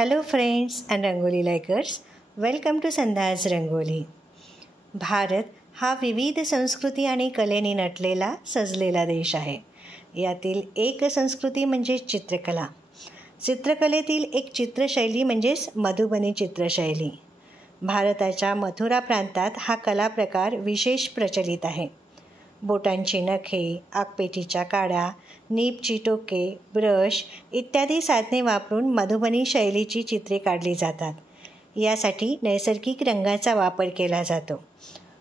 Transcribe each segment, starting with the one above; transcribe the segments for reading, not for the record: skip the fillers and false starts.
Hello friends and Rangoli likers. Welcome to Sandhas Rangoli. Bharat हा विविध संस्कृती आणि कलेने नटलेला सजलेला देश आहे. यातील एक संस्कृती म्हणजे चित्रकला. चित्रकलेतील एक चित्रशैली म्हणजेच मधुबनी चित्रशैली. भारताच्या मथुरा प्रांतात हा कला प्रकार विशेष प्रचलित आहे. बोटांची नखे, आगपेटीच्या काड्या, नीपची टोके, ब्रश इत्यादी साधने वापरून मधुबनी शैलीची चित्रे काढली जातात. यासाठी नैसर्गिक रंगाचा वापर केला जातो.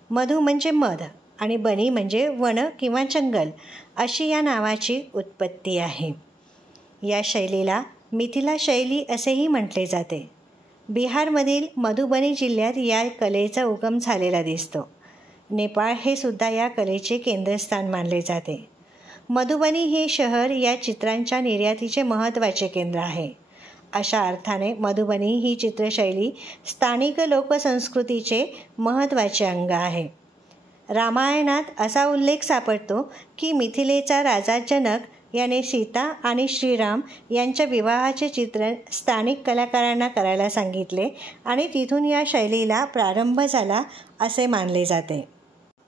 मधु म्हणजे मध आणि बनी म्हणजे वन किंवा जंगल अशी या नावाची उत्पत्ती आहे. या शैलीला मिथिला शैली असेही म्हटले जाते. बिहारमधील मधुबनी जिल्ह्यात या कलेचा उगम झालेला दिसतो. नेपाळ हे सुद्धा या कलेचे केंद्रस्थान मानले जाते. मधुबनी हे शहर या चित्रांच्या निर्यातीचे महत्त्वाचे केंद्र आहे. अशा अर्थाने मधुबनी ही चित्रशैली स्थानिक लोकसंस्कृतीचे महत्त्वाचे अंग आहे. रामायणात असा उल्लेख सापडतो की मिथिलेचा राजा जनक याने सीता आणि श्रीराम यांच्या विवाहाचे चित्रण स्थानिक कलाकारांना करायला सांगितले आणि तिथून या शैलीला प्रारंभ झाला असे मानले जाते.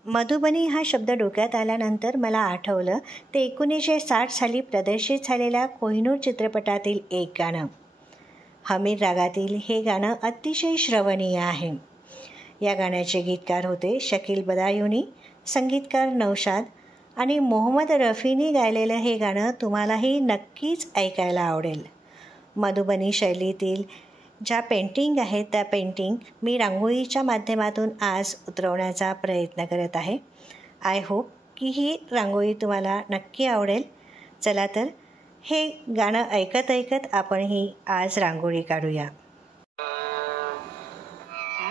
मधुबनी हा शब्द डोक्यात आल्यानंतर मला आठवलं ते 1960 साली प्रदर्शित झालेल्या कोहिनूर चित्रपटातील एक गाणं. हमीर रागातील हे गाणं अतिशय श्रवणीय आहे. या गाण्याचे गीतकार होते शकील बदायुनी, संगीतकार नौशाद आणि मोहम्मद रफीने गायलेलं हे गाणं तुम्हालाही नक्कीच ऐकायला आवडेल. मधुबनी शैलीतील ज्या पेंटिंग आहेत त्या पेंटिंग मी रांगोळीच्या माध्यमातून आज उतरवण्याचा प्रयत्न करत आहे. आय होप की ही रांगोळी तुम्हाला नक्की आवडेल. चला तर हे गाणं ऐकत ऐकत आपण ही आज रांगोळी काढूया.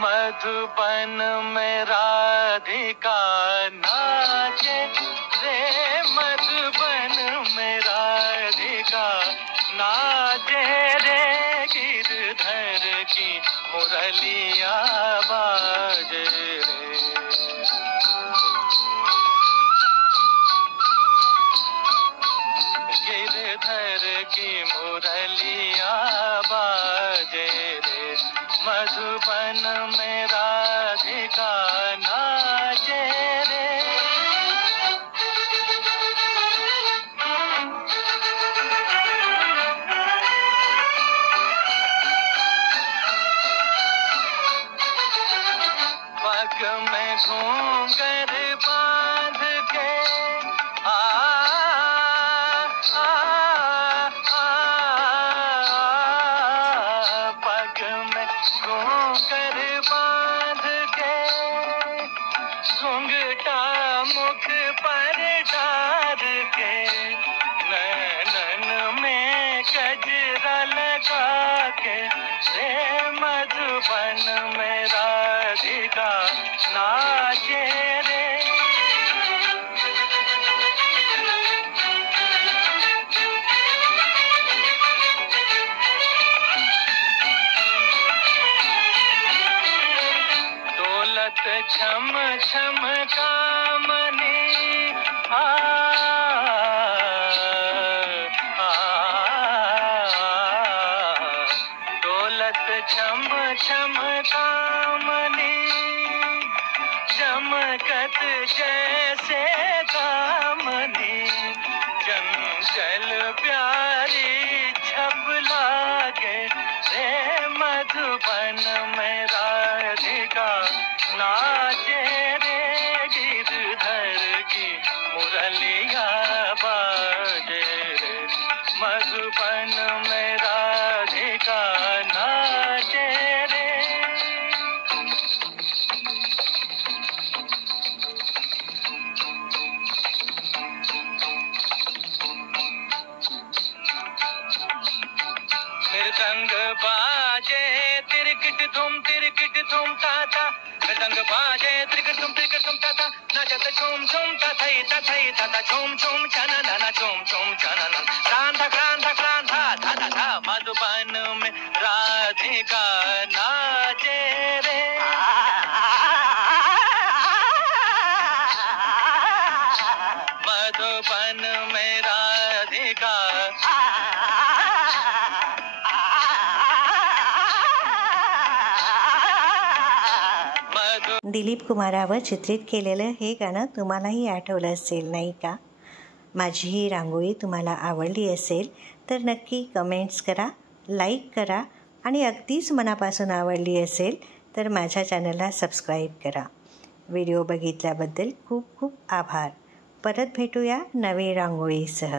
मधुबन में राधिका नाचे रे, मधुबन में राधिका नाचे रे, गिरधर की मुरलिया बाजे रे. गिरधर की मुरलिया बाजे रे, मधुबन में राधिका नाचे रे. पग में घूंघर बांध के पग में घूंघर बांध के घूंघटा मुख पर डाल के, नैनन में गजरा लगा के रे, मधुबन में राधिका नाचे रे. दौलत छम छम कामनी दौलत छम छम कामनी, चमकत जैसे दामनी, चंचल प्यारी छब लागे रे, मधुबन में राधिका नाचे रे, गिरधर की मुरलिया बाजे रे, मधुबन में राधिका नाचे रे. मृदंग बाजे तिरकिट धूम ताता, मृदंग बाजे तिरकिट धूम ताता, नाचत झूम झूम तथई तथई तथा झूम झूम छनन झूम झूम छनन, क्रांता क्रांता क्रांता धा धा धा, मधुबन में राधिका नाचे रे. मधुबन में राधिका दिलीप कुमारावर चित्रित केलेलं हे गाणं तुम्हालाही आठवलं असेल नाही का? माझी ही रांगोळी तुम्हाला आवडली असेल तर नक्की कमेंट्स करा, लाईक करा आणि अगदीच मनापासून आवडली असेल तर माझ्या चॅनलला सबस्क्राईब करा. व्हिडिओ बघितल्याबद्दल खूप खूप आभार. परत भेटूया नवी रांगोळीसह.